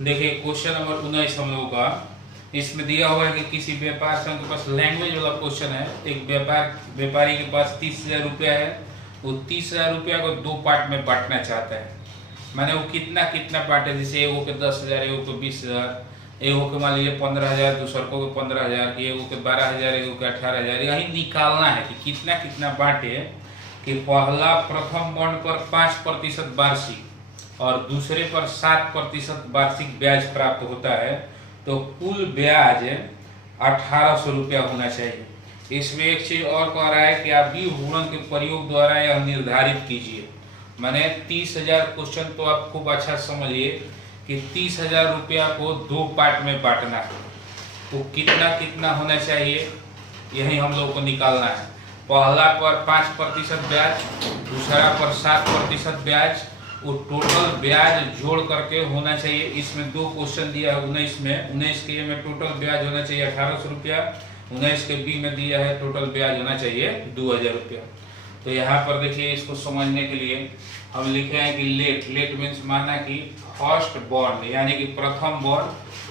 देखिए question number 19 हम लोगों का, इसमें दिया हुआ है कि किसी व्यापार संघ के पास, लैंग्वेज वाला क्वेश्चन है। एक व्यापारी के पास 30,000 रुपया है। वो 30,000 रुपया को दो पार्ट में बांटना चाहता है। माने वो कितना कितना पार्ट है, जैसे एगो के 10,000, एगो के 20,000, एगो के मान लीजिए 15,000, दूसर को 15,000, एगो के 12,000, एगो के 18,000। यही निकालना है कि कितना कितना बांटे कि पहला प्रथम बॉन्ड पर 5% वार्षिक और दूसरे पर 7% वार्षिक ब्याज प्राप्त होता है, तो कुल ब्याज 1,800 रुपया होना चाहिए। इसमें एक चीज और कह रहा है कि आप भी गुणन के प्रयोग द्वारा यह निर्धारित कीजिए। मैंने 30,000 क्वेश्चन तो आप खूब अच्छा समझिए कि 30,000 रुपया को दो पार्ट में बांटना है, तो कितना कितना होना चाहिए यही हम लोग को निकालना है। पहला पर 5% ब्याज, दूसरा पर 7% ब्याज, वो टोटल ब्याज जोड़ करके होना चाहिए। इसमें दो क्वेश्चन दिया है 19 में। 19 के में टोटल ब्याज होना चाहिए 1,800 रुपया, 19 के बी में दिया है टोटल ब्याज होना चाहिए 2,000 रुपया। तो यहाँ पर देखिए, इसको समझने के लिए हम लिखे हैं कि लेट मीन्स माना कि फर्स्ट बॉन्ड यानी कि प्रथम बॉन्ड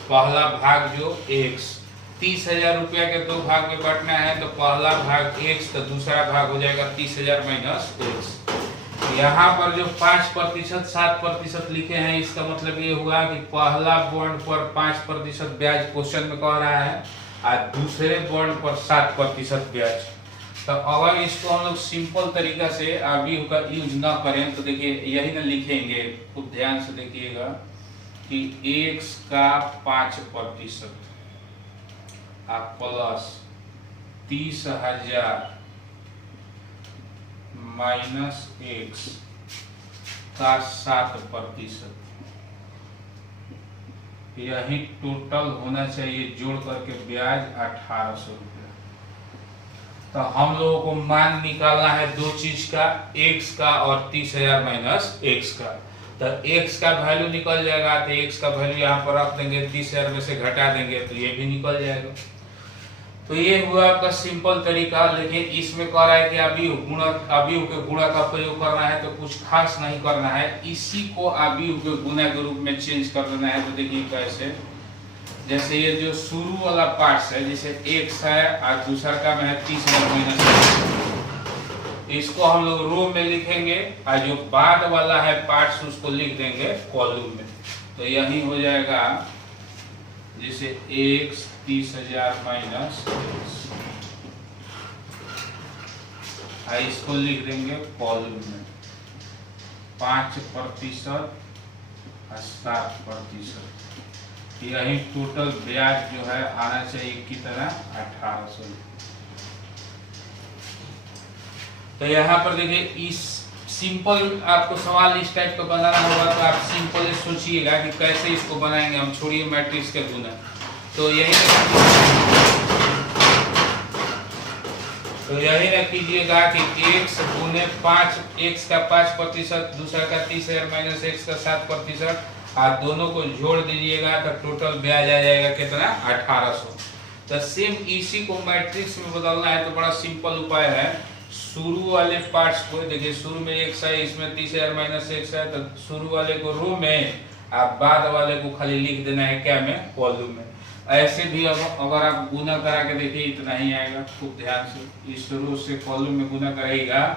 पहला भाग जो एक्स, 30,000 रुपया के दो भाग में बांटना है, तो पहला भाग एक्स तो दूसरा भाग हो जाएगा 30,000 माइनस एक्स। यहाँ पर जो 5% 7% लिखे हैं, इसका मतलब ये हुआ कि पहला बॉन्ड पर 5% ब्याज क्वेश्चन में कह रहा है और दूसरे बॉन्ड पर 7% ब्याज। तो अगर इसको हम लोग सिंपल तरीका से अभी का यूज ना करें तो देखिए यही ना लिखेंगे, खूब ध्यान से देखिएगा कि x का 5% प्लस 30,000 माइनस एक्स का 7%, यही टोटल होना चाहिए जोड़ करके ब्याज 1,800 रुपया। तो हम लोगों को मान निकालना है दो चीज का, एक्स का और 30,000 माइनस एक्स का। तो एक्स का वैल्यू निकल जाएगा, तो एक्स का वैल्यू यहाँ पर रख देंगे, 30,000 में से घटा देंगे तो ये भी निकल जाएगा। तो ये हुआ आपका सिंपल तरीका। लेकिन इसमें कह रहा है कि अवयव के गुणा का प्रयोग करना है, तो कुछ खास नहीं करना है, इसी को अवयव के गुणा के रूप में चेंज कर देना है। तो देखिए कैसे, जैसे ये जो शुरू वाला पार्ट है, जैसे एक्स है और दूसरा का में है 30,000 माइनस, इसको हम लोग रो में लिखेंगे और जो बाद वाला है पार्ट्स उसको लिख देंगे कॉलम में। तो यही हो जाएगा जैसे एक्स 30,000 माइनस, इसको लिख देंगे कॉलम में 5% और 7%। यही टोटल ब्याज जो है आना चाहिए कितना, 1,800। तो यहाँ पर देखिए, इस सिंपल आपको सवाल इस टाइप का बनाना होगा, तो आप सिंपल सोचिएगा कि कैसे इसको बनाएंगे हम, छोड़िए मैट्रिक्स के गुना। तो यही ना कीजिएगा कि x गुने 5, x का 5%, दूसरा का 30,000 माइनस x का 7%, और दोनों को जोड़ दीजिएगा तो टोटल ब्याज आ जाएगा कितना, 1,800। तो सेम इसी को मैट्रिक्स में बदलना है, तो बड़ा सिंपल उपाय है। शुरू वाले पार्ट्स को देखिए, शुरू में x है, इसमें 30,000 माइनस x है, तो शुरू वाले को रो में, आप बाद वाले को खाली लिख देना है क्या में, कॉलम में। ऐसे भी अगर आप गुना करा के देखिए इतना ही आएगा, खूब ध्यान से इस रो से कॉलम में गुना कराइएगा,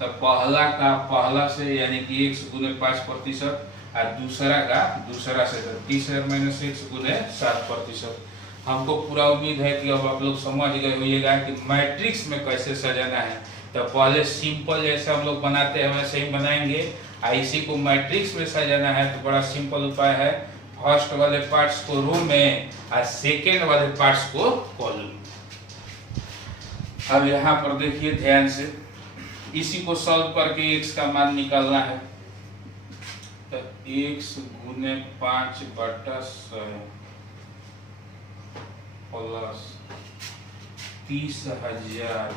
तो पहला का पहला से यानी कि x गुने 5% और दूसरा का दूसरा से 30,000 माइनस x गुने 7%। हमको पूरा उम्मीद है कि अब आप लोग समझ गए होइएगा कि मैट्रिक्स में कैसे सजाना है। तो पहले सिंपल जैसे हम लोग बनाते हैं वैसे ही बनाएंगे, इसी को मैट्रिक्स में सजाना है। तो बड़ा सिंपल उपाय है, फर्स्ट वाले पार्ट्स को रो में और सेकेंड वाले पार्ट्स को कॉलम। अब यहाँ पर देखिए ध्यान से, इसी को सॉल्व करके x का मान निकालना है। तो x गुने 5/100 प्लस 30,000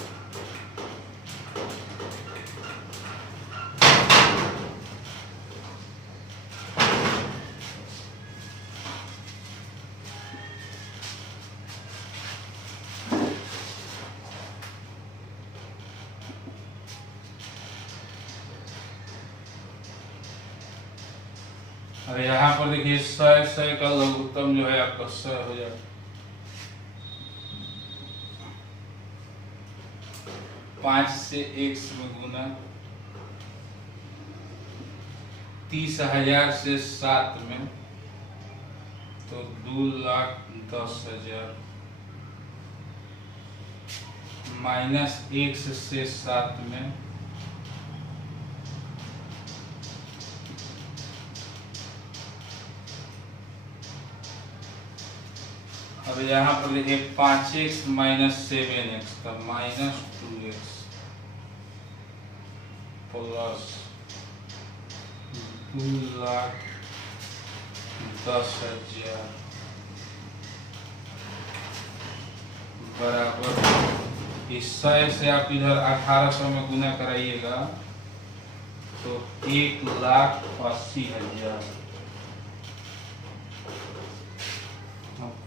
अब यहाँ पर देखिए 100 का लघुत्तम जो है आपका 100 हो जाएगा। 5 से x में गुना, 30,000 से 7 में तो 2,10,000 माइनस x से 7 में अब यहाँ पर देखिए 5x माइनस 7x का माइनस 2x प्लस 2,10,000 बराबर इस 100 से आप इधर 1800 में गुना कराइएगा तो 1,80,000।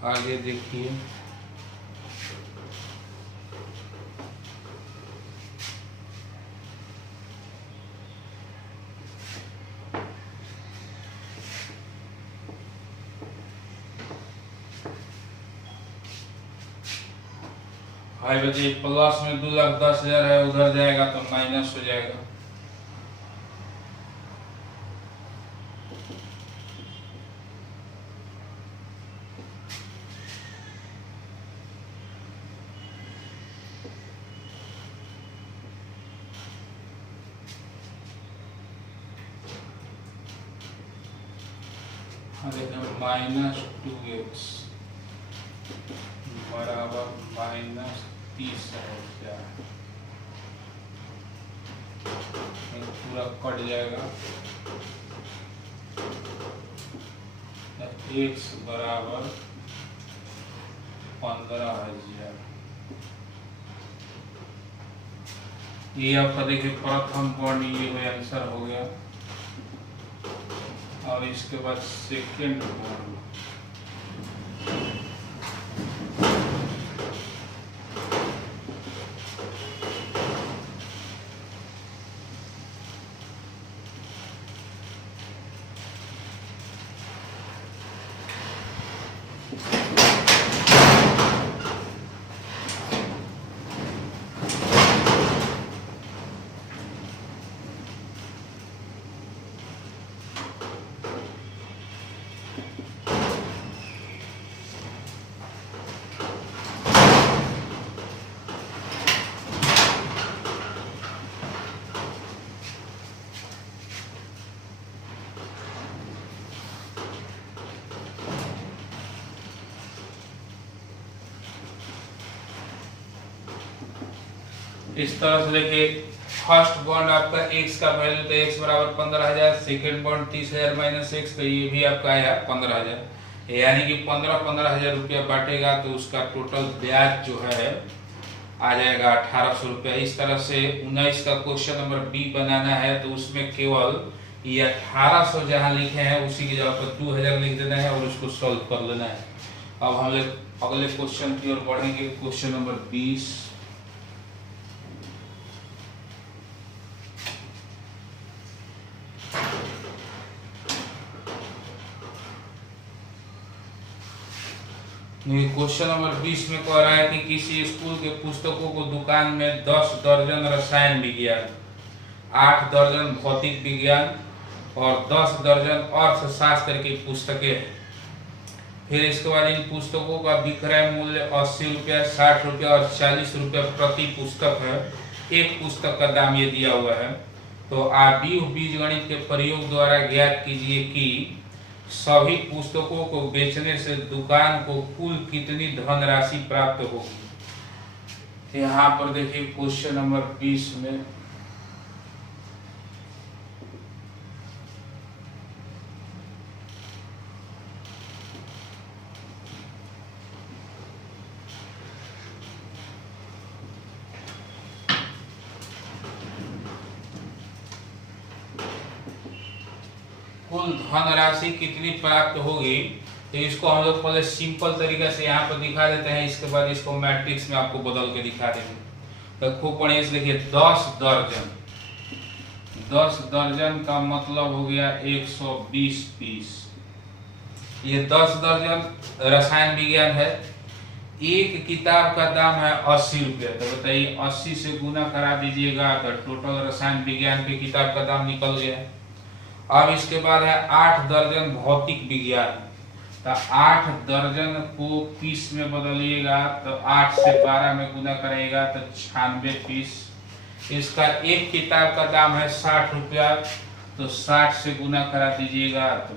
आगे देखिए भाई बच्चे प्लस में 2,10,000 है, उधर जाएगा तो माइनस हो जाएगा। माइनस 2x बराबर माइनस 30,000 पूरा कट जाएगा। x बराबर 15,000। ये आपका देखिए प्रथम पॉइंट ये आंसर हो गया। और इसके बाद सेकेंड पॉइंट इस तरह से देखिए फर्स्ट बॉन्ड आपका x का वैल्यू तो x बराबर 15,000, सेकेंड बॉन्ड 30,000 माइनस x का ये भी आपका आया 15,000, यानी कि 15,000 रुपया बांटेगा तो उसका टोटल ब्याज जो है आ जाएगा 1,800 रुपया। इस तरह से 19 का क्वेश्चन नंबर बी बनाना है तो उसमें केवल ये 1,800 जहाँ लिखे हैं उसी की जगह पर 2,000 लिख देना है और उसको सॉल्व कर लेना है। अब हम लोग अगले क्वेश्चन की ओर बढ़ेंगे, क्वेश्चन नंबर 20। क्वेश्चन नंबर 20 में कह रहा है कि किसी स्कूल के पुस्तकों को दुकान में 10 दर्जन रसायन विज्ञान, 8 दर्जन भौतिक विज्ञान और 10 दर्जन अर्थशास्त्र की पुस्तकें हैं। फिर इसके बाद इन पुस्तकों का विक्रय मूल्य 80 रुपया, 60 रुपया और 40 रुपया प्रति पुस्तक है। एक पुस्तक का दाम ये दिया हुआ है। तो आप बीजगणित के प्रयोग द्वारा ज्ञात कीजिए कि सभी पुस्तकों को बेचने से दुकान को कुल कितनी धनराशि प्राप्त होगी। यहाँ पर देखिए क्वेश्चन नंबर 20 में कुल धनराशि कितनी प्राप्त होगी, तो इसको हम लोग पहले सिंपल तरीके से यहाँ पर दिखा देते हैं, इसके बाद इसको मैट्रिक्स में आपको बदल के दिखा देंगे। तो खूब पढ़िए, देखिए 10 दर्जन 10 दर्जन का मतलब हो गया 120 पीस। ये 10 दर्जन रसायन विज्ञान है। एक किताब का दाम है 80 रुपये। तो बताइए 80 से गुना करा दीजिएगा तो टोटल रसायन विज्ञान की किताब का दाम निकल गया। अब इसके बाद है 8 दर्जन भौतिक विज्ञान। तो 8 दर्जन को पीस में बदलिएगा तो 8 से 12 में गुना करेगा तो 96 पीस। इसका एक किताब का दाम है 60 रुपया। तो 60 से गुना करा दीजिएगा तो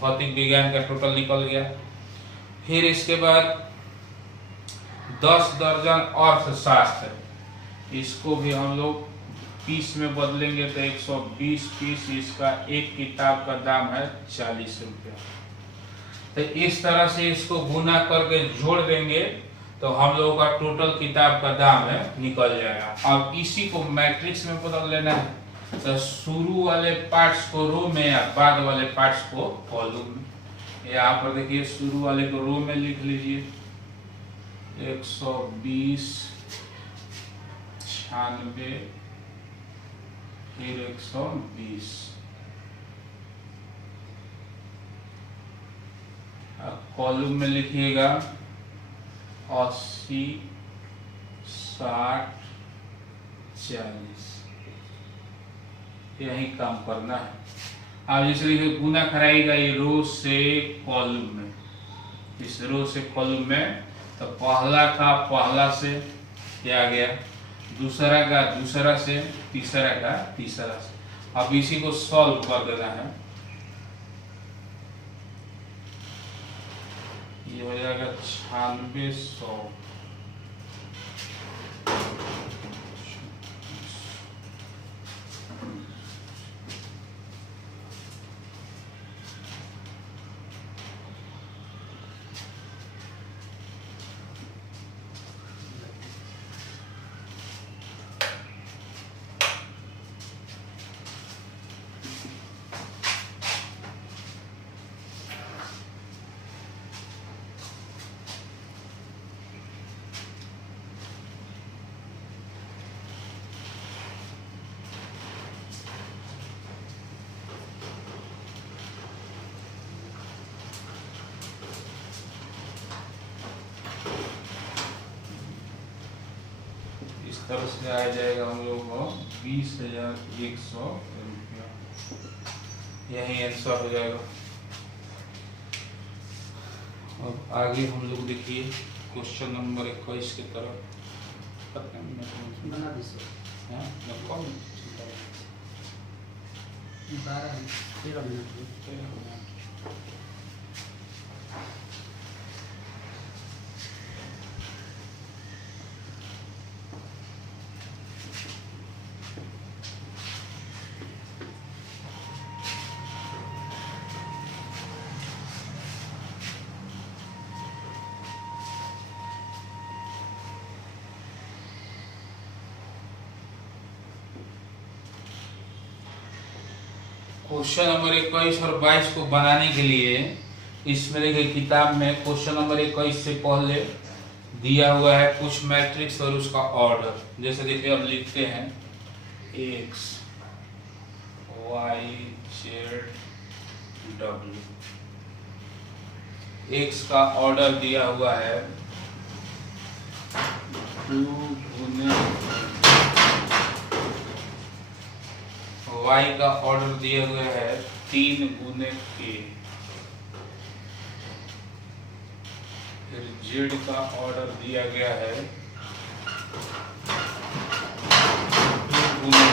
भौतिक विज्ञान का टोटल निकल गया। फिर इसके बाद 10 दर्जन अर्थशास्त्र, इसको भी हम लोग पीस में बदलेंगे तो 120 पीस। इसका एक किताब का दाम है 40 रुपया। तो इस तरह से इसको गुना करके जोड़ देंगे तो हम लोगों का टोटल किताब का दाम है निकल जाएगा। अब इसी को मैट्रिक्स में बदल लेना है। तो शुरू वाले पार्ट्स को रो में या बाद वाले पार्ट्स को कॉलम में। यहाँ पर देखिए शुरू वाले को रो में लिख लीजिए 120, 96, फिर 120। कॉलम में लिखिएगा 80, 60, 40। यही काम करना है। अब जैसे देखिए गुना कराइएगा ये रो से कॉलम में, इस रो से कॉलम में। तो पहला का पहला से ये आ गया, दूसरा का दूसरा से, तीसरा का तीसरा से। अब इसी को सॉल्व कर देना है। ये हो जाएगा 9600। इस तरह से आ जाएगा हम लोग को 20,100 रुपया। यही आंसर हो जाएगा। अब आगे हम लोग देखिए क्वेश्चन नंबर 21 की तरफ। बना दीजिए। हाँ, कौन 13 मिनट। क्वेश्चन नंबर 21 और 22 को बनाने के लिए इसमें देखिए किताब में क्वेश्चन नंबर 21 से पहले दिया हुआ है कुछ मैट्रिक्स और उसका ऑर्डर। जैसे देखिए हम लिखते हैं x, y, z, w। x का ऑर्डर दिया हुआ है 2 गुने, y का ऑर्डर दिए हुए है 3 गुने k, फिर z का ऑर्डर दिया गया है 2 गुने,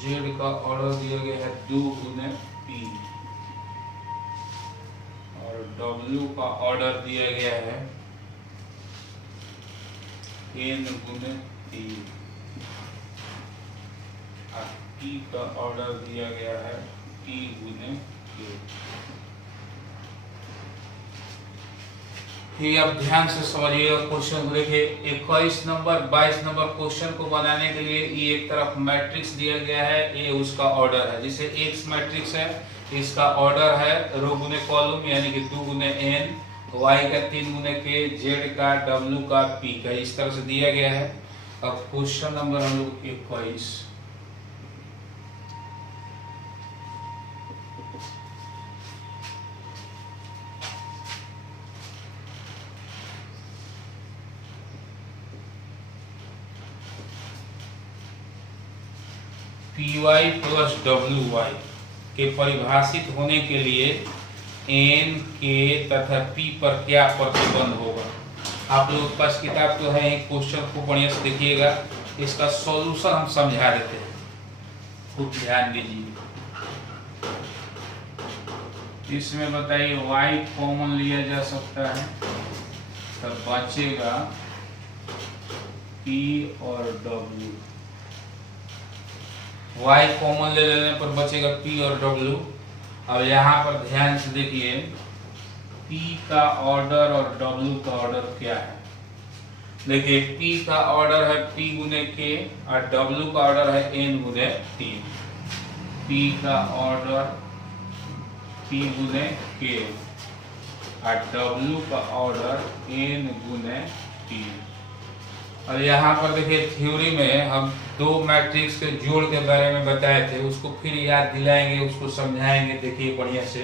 z का ऑर्डर दिया गया है 2 गुने p, और w का ऑर्डर दिया गया है n गुने 3, p का ऑर्डर दिया गया है p गुने k। ये आप ध्यान से समझिएगा क्वेश्चन को। देखिए 21 नंबर 22 नंबर क्वेश्चन को बनाने के लिए ये एक तरफ मैट्रिक्स दिया गया है, ये उसका ऑर्डर है। जैसे x मैट्रिक्स है, इसका ऑर्डर है रो गुने कॉलम यानी कि 2 गुने n, वाई का 3 गुने के, जेड का, डब्ल्यू का, पी का, इस तरह से दिया गया है। अब क्वेश्चन नंबर हम लोग 21, P Y plus W Y के परिभाषित होने के लिए एन के तथा पी पर क्या प्रतिबंध होगा। आप लोगों के पास किताब तो है, एक क्वेश्चन को बढ़िया से देखिएगा, इसका सॉल्यूशन हम समझा देते हैं, खूब ध्यान दीजिए। इसमें बताइए y कॉमन लिया जा सकता है, तब बचेगा p और w। y कॉमन ले लेने पर बचेगा p और w। अब यहाँ पर ध्यान से देखिए, p का ऑर्डर और w का ऑर्डर क्या है। देखिए p का ऑर्डर है p गुने k और w का ऑर्डर है n गुने 3। p का ऑर्डर p गुने k और w का ऑर्डर n गुने 3। और यहाँ पर देखिए थ्योरी में हम दो मैट्रिक्स के जोड़ के बारे में बताए थे, उसको फिर याद दिलाएंगे, उसको समझाएंगे। देखिए बढ़िया से,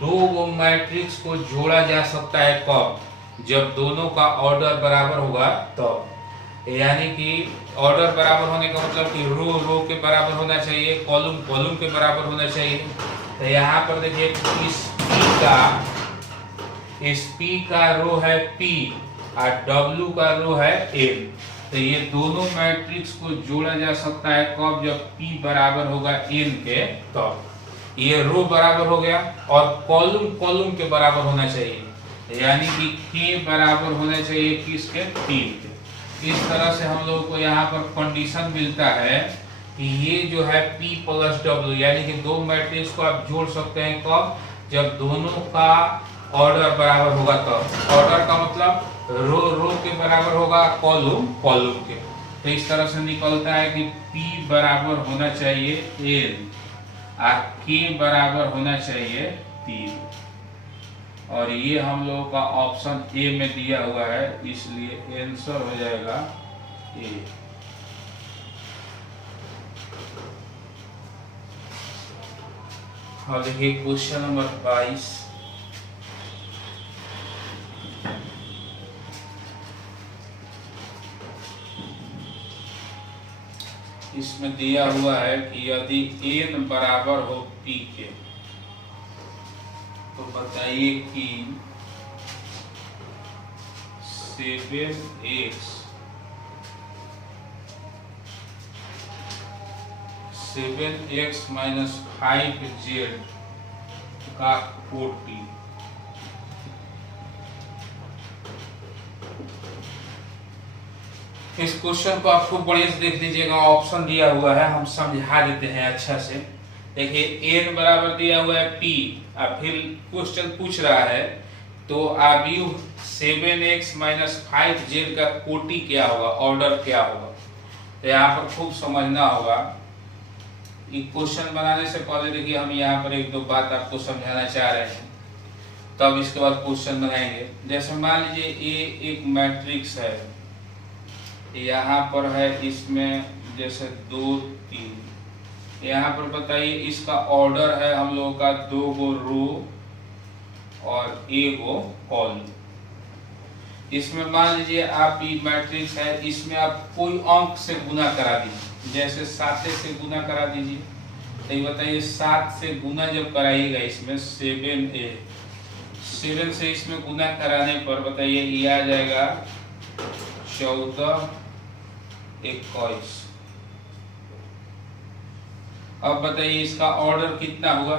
दो मैट्रिक्स को जोड़ा जा सकता है कब, जब दोनों का ऑर्डर बराबर होगा तब। यानी कि ऑर्डर बराबर होने का मतलब कि रो रो के बराबर होना चाहिए, कॉलम कॉलम के बराबर होना चाहिए। तो यहाँ पर देखिए इस P का रो है P और W का रो है M। तो ये दोनों मैट्रिक्स को जोड़ा जा सकता है कब, जब P बराबर होगा N के तब। ये रो बराबर हो गया और कॉलम कॉलम के बराबर होना चाहिए, यानी कि K बराबर होना चाहिए किसके, 3 के। इस तरह से हम लोगों को यहाँ पर कंडीशन मिलता है कि ये जो है P प्लस W, यानी कि दो मैट्रिक्स को आप जोड़ सकते हैं कब, जब दोनों का ऑर्डर बराबर होगा तब। ऑर्डर का मतलब रो रो के बराबर होगा, कॉलम कॉलम के। तो इस तरह से निकलता है कि P बराबर होना चाहिए N और K बराबर होना चाहिए 3। और ये हम लोगों का ऑप्शन ए में दिया हुआ है, इसलिए आंसर हो जाएगा ए। और देखिए क्वेश्चन नंबर 22, इसमें दिया हुआ है कि यदि n बराबर हो p के, तो बताइए कि 7x माइनस 5z का कोटि। इस क्वेश्चन को आपको बढ़िया से देख लीजिएगा, ऑप्शन दिया हुआ है, हम समझा देते हैं अच्छा से। देखिए n बराबर दिया हुआ है p, और फिर क्वेश्चन पूछ रहा है तो आयु 7x माइनस 5z का कोटि क्या होगा, ऑर्डर क्या होगा। तो यहाँ पर खूब समझना होगा। ये क्वेश्चन बनाने से पहले देखिए हम यहाँ पर एक दो बात आपको समझाना चाह रहे हैं, तब इसके बाद क्वेश्चन बनाएंगे। जैसे मान लीजिए ये एक मैट्रिक्स है, यहाँ पर है इसमें जैसे 2 3, यहाँ पर बताइए इसका ऑर्डर है हम लोगों का 2 गो रो और 1 गो कॉलम। इसमें मान लीजिए आप ये मैट्रिक्स है, इसमें आप कोई अंक से गुना करा दीजिए, जैसे 7 से गुना करा दीजिए। तो ये बताइए 7 से गुना जब कराइएगा इसमें 7 से इसमें गुना कराने पर बताइए ये आ जाएगा 14 21। अब बताइए इसका ऑर्डर कितना होगा,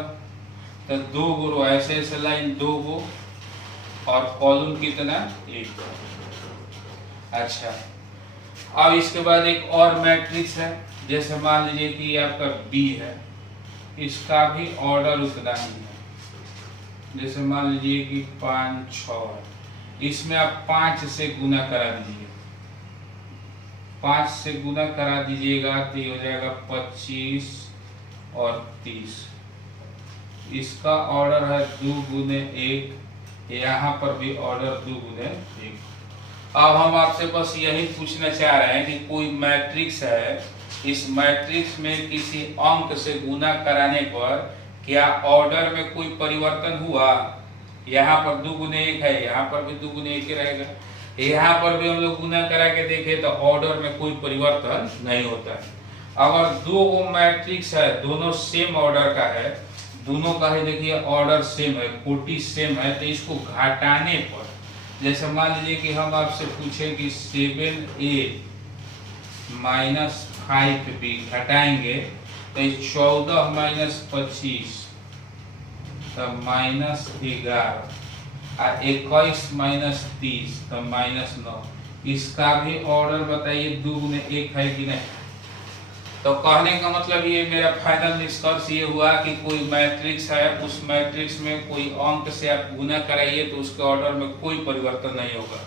तो 2 गो रो, ऐसे ऐसे लाइन 2 गो और कॉलम कितना 1। अच्छा, अब इसके बाद एक और मैट्रिक्स है, जैसे मान लीजिए कि आपका बी है, इसका भी ऑर्डर उतना ही है। जैसे मान लीजिए कि 5 6 है, इसमें आप 5 से गुना करा दीजिए, 5 से गुना करा दीजिएगा तो ये हो जाएगा 25 और 30। इसका ऑर्डर है 2 गुने 1 यहाँ पर भी ऑर्डर 2 गुने 1। अब हम आपसे बस यही पूछना चाह रहे हैं कि कोई मैट्रिक्स है, इस मैट्रिक्स में किसी अंक से गुना कराने पर क्या ऑर्डर में कोई परिवर्तन हुआ? यहाँ पर 2 गुने 1 है, यहाँ पर भी 2 गुने 1 ही रहेगा। यहाँ पर भी हम लोग गुना करा के देखें तो ऑर्डर में कोई परिवर्तन नहीं होता है। अगर दो मैट्रिक्स है, दोनों सेम ऑर्डर का है, दोनों का ही देखिए ऑर्डर सेम है, कोटि सेम है, तो इसको घटाने पर, जैसे मान लीजिए कि हम आपसे पूछे कि 7a माइनस 5b घटाएंगे तो 14 माइनस 25 तो माइनस 11 और 21 माइनस 30 तो माइनस 9। इसका भी ऑर्डर बताइए 2 गुने 1 है कि नहीं? तो कहने का मतलब ये मेरा फाइनल निष्कर्ष ये हुआ कि कोई मैट्रिक्स है, उस मैट्रिक्स में कोई अंक से आप गुना कराइए तो उसके ऑर्डर में कोई परिवर्तन नहीं होगा।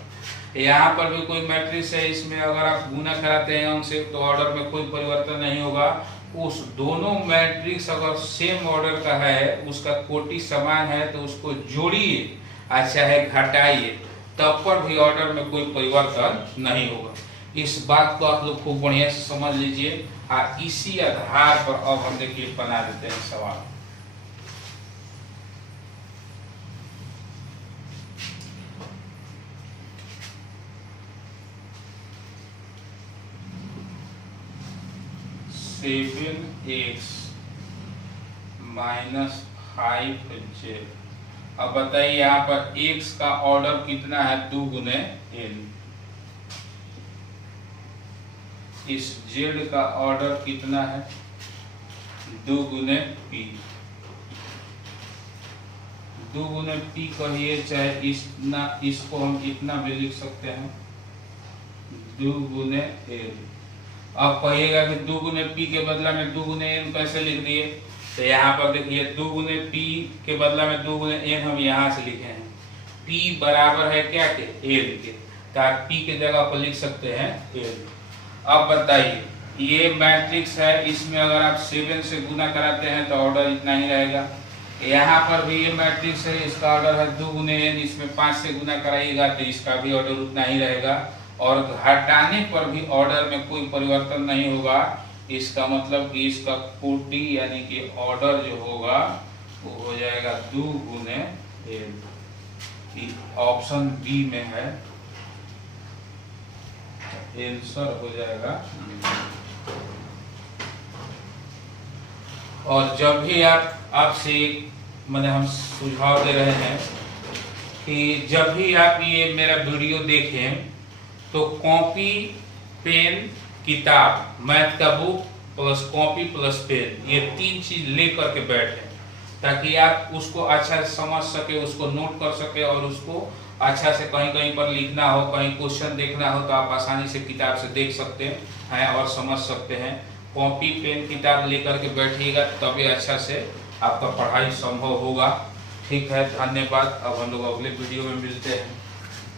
यहाँ पर भी कोई मैट्रिक्स है, इसमें अगर आप गुना कराते हैं अंक से तो ऑर्डर में कोई परिवर्तन नहीं होगा। उस दोनों मैट्रिक्स अगर सेम ऑर्डर का है, उसका कोटि समान है, तो उसको जोड़िए चाहे घटाइए, तब पर भी ऑर्डर में कोई परिवर्तन नहीं होगा। इस बात को आप लोग खूब बढ़िया से समझ लीजिए और इसी आधार पर अब हम देखिए बना देते हैं सवाल। Seven x minus 5z। अब बताइए यहाँ पर x का ऑर्डर कितना है? 2 गुने n। इस z का ऑर्डर कितना है? 2 गुने p। 2 गुने p कहिए, चाहे इसको हम इतना भी लिख सकते हैं 2 गुने n। अब कहिएगा कि 2 गुने p के बदला में 2 गुने n कैसे लिख दिए? तो यहाँ पर देखिए 2 गुने p के बदला में 2 गुने n हम यहाँ से लिखे हैं। p बराबर है क्या के? n के, तो आप p के जगह पर लिख सकते हैं n। अब बताइए ये मैट्रिक्स है, इसमें अगर आप 7 से गुना कराते हैं तो ऑर्डर इतना ही रहेगा। यहाँ पर भी ये मैट्रिक्स है, इसका ऑर्डर है 2 गुने n, इसमें 5 से गुना कराइएगा तो इसका भी ऑर्डर उतना ही रहेगा और घटाने पर भी ऑर्डर में कोई परिवर्तन नहीं होगा। इसका मतलब कि इसका कोटि यानी कि ऑर्डर जो होगा वो हो जाएगा 2 गुने n। ऑप्शन बी में है, आंसर हो जाएगा। और जब भी आपसे मतलब हम सुझाव दे रहे हैं कि जब भी आप ये मेरा वीडियो देखें तो कॉपी पेन किताब, मैथ का book plus copy plus pen, ये 3 चीज लेकर के बैठे ताकि आप उसको अच्छा से समझ सके, उसको नोट कर सके और उसको अच्छा से कहीं कहीं पर लिखना हो, कहीं क्वेश्चन देखना हो तो आप आसानी से किताब से देख सकते हैं और समझ सकते हैं। कॉपी पेन किताब लेकर के बैठिएगा तभी अच्छा से आपका पढ़ाई संभव होगा। ठीक है, धन्यवाद। अब हम लोग अगले वीडियो में मिलते हैं।